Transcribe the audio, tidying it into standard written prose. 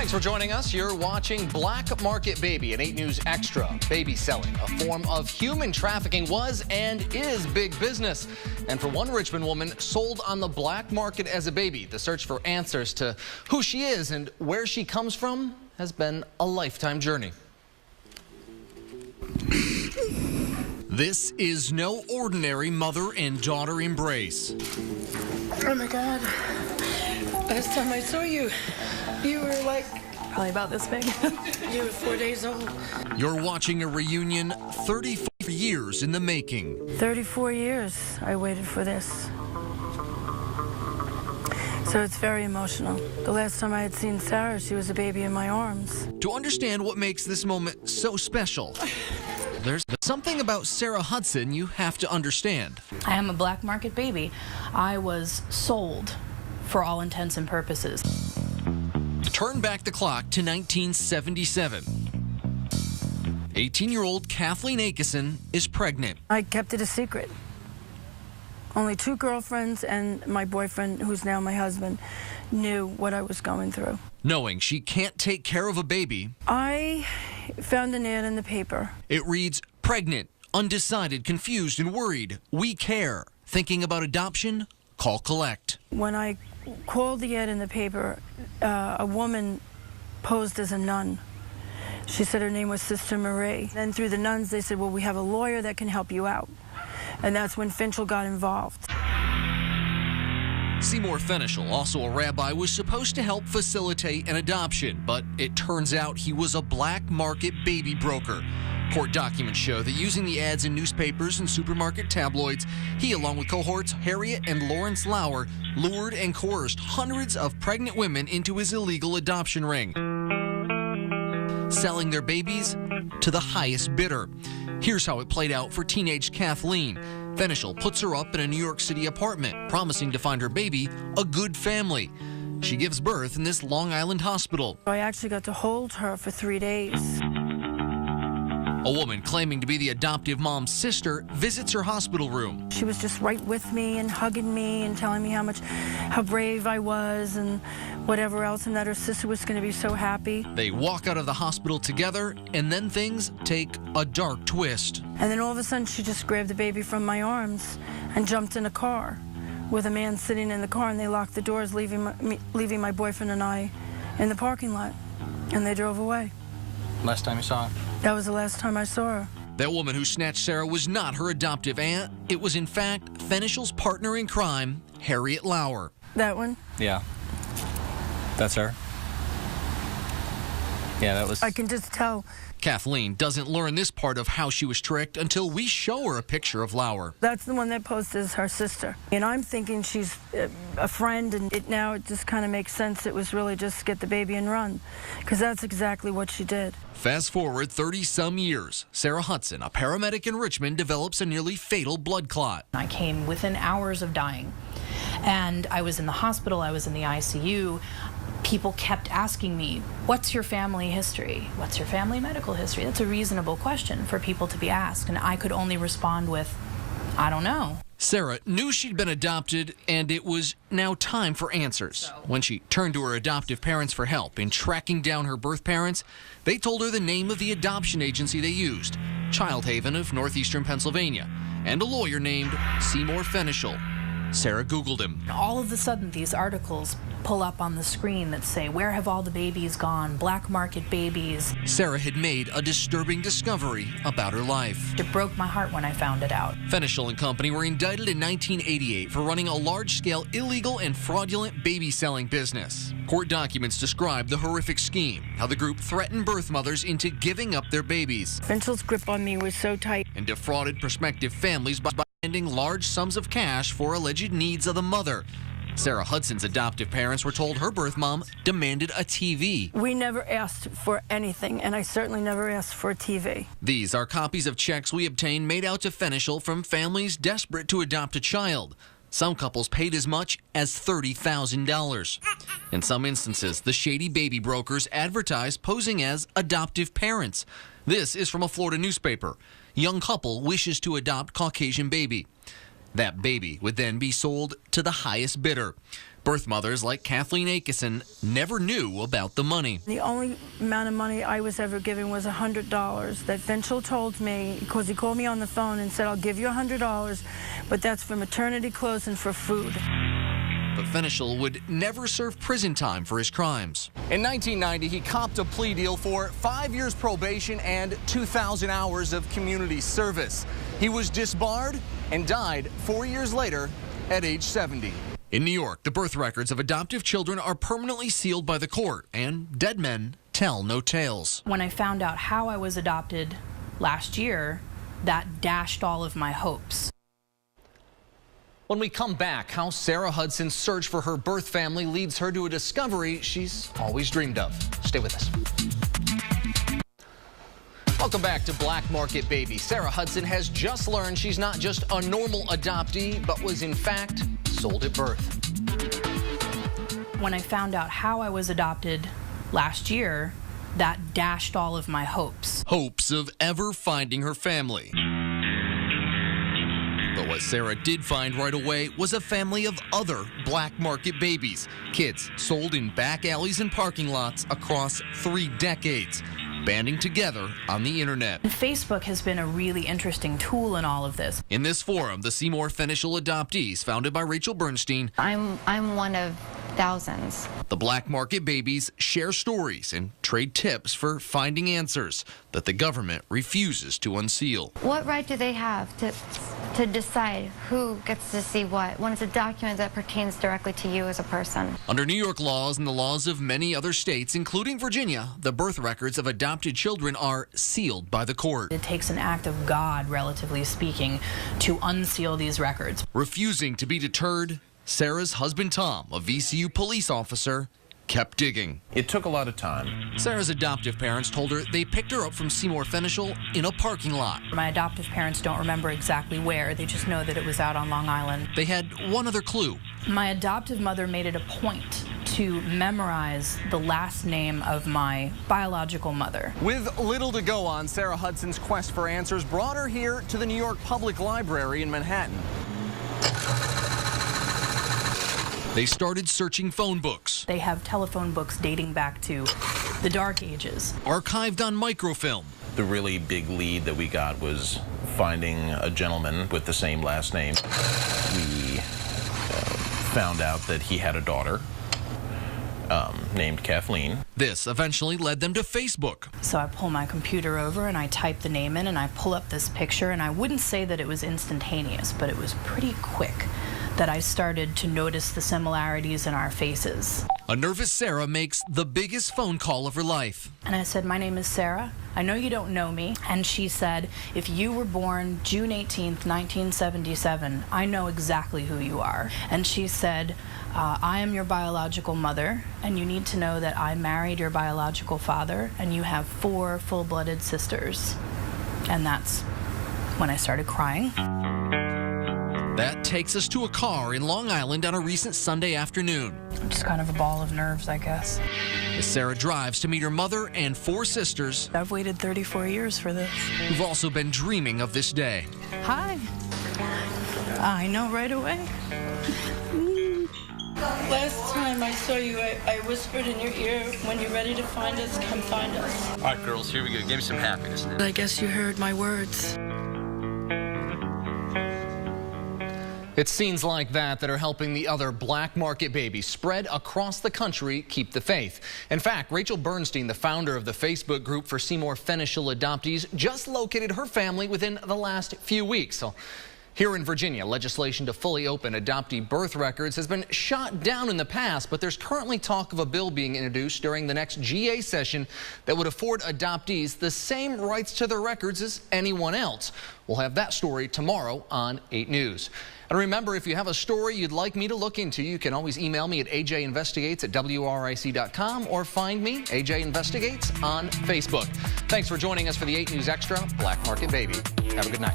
Thanks for joining us. You're watching Black Market Baby, an 8 News Extra. Baby selling, a form of human trafficking, was and is big business. And for one Richmond woman sold on the black market as a baby, the search for answers to who she is and where she comes from has been a lifetime journey. This is no ordinary mother and daughter embrace. Oh my God. Last time I saw you, you were like probably about this big. You were 4 days old. You're watching a reunion 34 years in the making. 34 years I waited for this. So it's very emotional. The last time I had seen Sarah, she was a baby in my arms. To understand what makes this moment so special, there's something about Sarah Hudson you have to understand. I am a black market baby. I was sold for all intents and purposes. Turn back the clock to 1977. 18-year-old Kathleen Akison is pregnant. I kept it a secret. Only 2 girlfriends and my boyfriend, who's now my husband, knew what I was going through. Knowing she can't take care of a baby, I found an ad in the paper. It reads, pregnant, undecided, confused, and worried. We care. Thinking about adoption? Call Collect. When I called the ad in the paper, a woman posed as a nun. She said her name was Sister Marie. And through the nuns, they said, well, we have a lawyer that can help you out. And that's when Finchel got involved. Seymour Fenichel, also a rabbi, was supposed to help facilitate an adoption, but it turns out he was a black market baby broker. Court documents show that using the ads in newspapers and supermarket tabloids, he, along with cohorts Harriet and Lawrence Lauer, lured and coerced hundreds of pregnant women into his illegal adoption ring, selling their babies to the highest bidder. Here's how it played out for teenage Kathleen. Fenichel puts her up in a New York City apartment, promising to find her baby a good family. She gives birth in this Long Island hospital. I actually got to hold her for 3 days. A woman claiming to be the adoptive mom's sister visits her hospital room. She was just right with me and hugging me and telling me how brave I was and whatever else, and that her sister was going to be so happy. They walk out of the hospital together, and then things take a dark twist. And then all of a sudden, she just grabbed the baby from my arms and jumped in a car with a man sitting in the car, and they locked the doors, leaving my boyfriend and I in the parking lot, and they drove away. Last time you saw her? That was the last time I saw her. That woman who snatched Sarah was not her adoptive aunt. It was, in fact, Fenichel's partner in crime, Harriet Lauer. That one? Yeah. That's her? Yeah, that was... I can just tell. Kathleen doesn't learn this part of how she was tricked until we show her a picture of Lauer. That's the one that posted as her sister. And I'm thinking she's a friend, and now it just kind of makes sense. It was really just get the baby and run, because that's exactly what she did. Fast forward 30-some years. Sarah Hudson, a paramedic in Richmond, develops a nearly fatal blood clot. I came within hours of dying, and I was in the hospital, I was in the ICU. People kept asking me, what's your family history? What's your family medical history? That's a reasonable question for people to be asked, and I could only respond with, I don't know. Sarah knew she'd been adopted, and it was now time for answers. When she turned to her adoptive parents for help in tracking down her birth parents, they told her the name of the adoption agency they used, Child Haven of northeastern Pennsylvania, and a lawyer named Seymour Fenichel. Sarah Googled him. All of a sudden, these articles pull up on the screen that say, where have all the babies gone? Black market babies. Sarah had made a disturbing discovery about her life. It broke my heart when I found it out. Fenichel and company were indicted in 1988 for running a large-scale illegal and fraudulent baby-selling business. Court documents describe the horrific scheme, how the group threatened birth mothers into giving up their babies. Finchel's grip on me was so tight. And defrauded prospective families by spending large sums of cash for alleged needs of the mother. Sarah Hudson's adoptive parents were told her birth mom demanded a TV. We never asked for anything, and I certainly never asked for a TV. These are copies of checks we obtained made out to Fenichel from families desperate to adopt a child. Some couples paid as much as $30,000. In some instances, the shady baby brokers advertised posing as adoptive parents. This is from a Florida newspaper. Young couple wishes to adopt Caucasian baby. That baby would then be sold to the highest bidder. Birth mothers like Kathleen Akeson never knew about the money. The only amount of money I was ever given was $100 that Finchel told me, because he called me on the phone and said, I'll give you $100, but that's for maternity clothes and for food. But Finchel would never serve prison time for his crimes. In 1990, he copped a plea deal for 5 years probation and 2,000 hours of community service. He was disbarred and died 4 years later at age 70. In New York, the birth records of adoptive children are permanently sealed by the court, and dead men tell no tales. When I found out how I was adopted last year, that dashed all of my hopes. When we come back, how Sarah Hudson's search for her birth family leads her to a discovery she's always dreamed of. Stay with us. Welcome back to Black Market Baby. Sarah Hudson has just learned she's not just a normal adoptee, but was in fact sold at birth. When I found out how I was adopted last year, that dashed all of my hopes. Hopes of ever finding her family. But what Sarah did find right away was a family of other black market babies. Kids sold in back alleys and parking lots across 3 decades, banding together on the internet. Facebook has been a really interesting tool in all of this. In this forum, the Seymour Finchel Adoptees, founded by Rachel Bernstein, I'm one of thousands. The black market babies share stories and trade tips for finding answers that the government refuses to unseal. What right do they have to decide who gets to see what when it's a document that pertains directly to you as a person? Under New York laws and the laws of many other states, including Virginia, the birth records of adopted children are sealed by the court. It takes an act of God, relatively speaking, to unseal these records. Refusing to be deterred, Sarah's husband Tom, a VCU police officer, kept digging. It took a lot of time. Sarah's adoptive parents told her they picked her up from Seymour Finchel in a parking lot. My adoptive parents don't remember exactly where. They just know that it was out on Long Island. They had one other clue. My adoptive mother made it a point to memorize the last name of my biological mother. With little to go on, Sarah Hudson's quest for answers brought her here to the New York Public Library in Manhattan. They started searching phone books. They have telephone books dating back to the Dark Ages. Archived on microfilm. The really big lead that we got was finding a gentleman with the same last name. We found out that he had a daughter named Kathleen. This eventually led them to Facebook. So I pull my computer over and I type the name in and I pull up this picture, and I wouldn't say that it was instantaneous, but it was pretty quick that I started to notice the similarities in our faces. A nervous Sarah makes the biggest phone call of her life. And I said, my name is Sarah. I know you don't know me. And she said, if you were born June 18th, 1977, I know exactly who you are. And she said, I am your biological mother, and you need to know that I married your biological father, and you have 4 full-blooded sisters. And that's when I started crying. That takes us to a car in Long Island on a recent Sunday afternoon. Just kind of a ball of nerves, I guess. As Sarah drives to meet her mother and 4 sisters, I've waited 34 years for this. who've also been dreaming of this day. Hi. I know right away. Last time I saw you, I whispered in your ear, when you're ready to find us, come find us. All right, girls, here we go. Give me some happiness now. I guess you heard my words. It's scenes like that are helping the other black market babies spread across the country keep the faith. In fact, Rachel Bernstein, the founder of the Facebook group for Seymour Finchel Adoptees, just located her family within the last few weeks. So here in Virginia, legislation to fully open adoptee birth records has been shot down in the past, but there's currently talk of a bill being introduced during the next GA session that would afford adoptees the same rights to their records as anyone else. We'll have that story tomorrow on 8 News. And remember, if you have a story you'd like me to look into, you can always email me at ajinvestigates@wric.com or find me, AJ Investigates, on Facebook. Thanks for joining us for the 8 News Extra Black Market Baby. Have a good night.